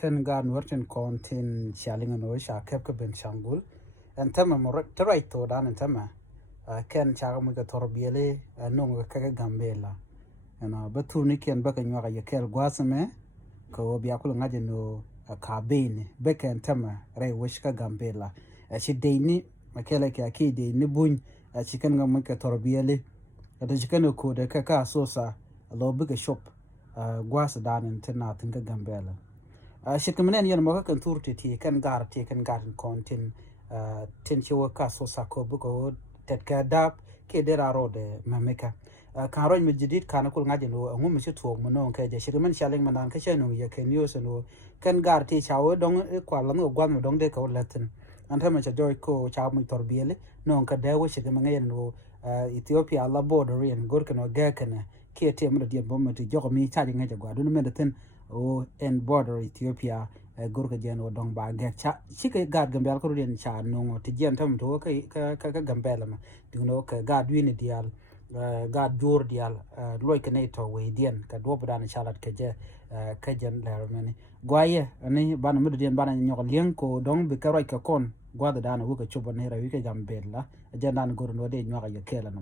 kan ga nuartin kontin shalinga no sha kep ke ben shangul en tema mo trai to dan en tema ken cha mo ga torbiele no ka gambela ana batu ni ken baka nywa ga kel gwasame ko biya kul ngaje no ka bene beken tema re wish ka gambela shi deini makela ke akide ni bun shi kan ga mo ka torbiele da shi kan ko da ka sosa lo biga shop gwas dan en tena tinga gambela shikamanen yan mo kan turti ti kan gar kontin tin chiwa ka sosa ko buko tet ka dap ke dera rode mameka kan roy mi jidit kan kul ngaje no ngum mi to mo non ka je shikaman shaling manan ka chenu ye ken yo no kan gar ti chawo dong kwa la no gwan mo dong de ka latin anta ma cha joy ko cha mi torbiele non ka de wo shikaman ngayen no Ethiopia la border in gorkan o gakana ke te mo de bomma ti jogo mi cha ngaje gwa dun men den o en border Ethiopia gorka jen o dong ba ga cha shike ga gambel ko den cha no ti jen tam to ka gambel ma dino ka ga dwini dial ga jor dial loy ka ne to we dien ka do bdan chalat ka je ka jen la mani gwaye ani ban mu den ban nyol yen ko dong be ka roy ka kon gwa da na wo ka chubo ne ra wi ka gambel la jen dan gor no de nywa ga kela no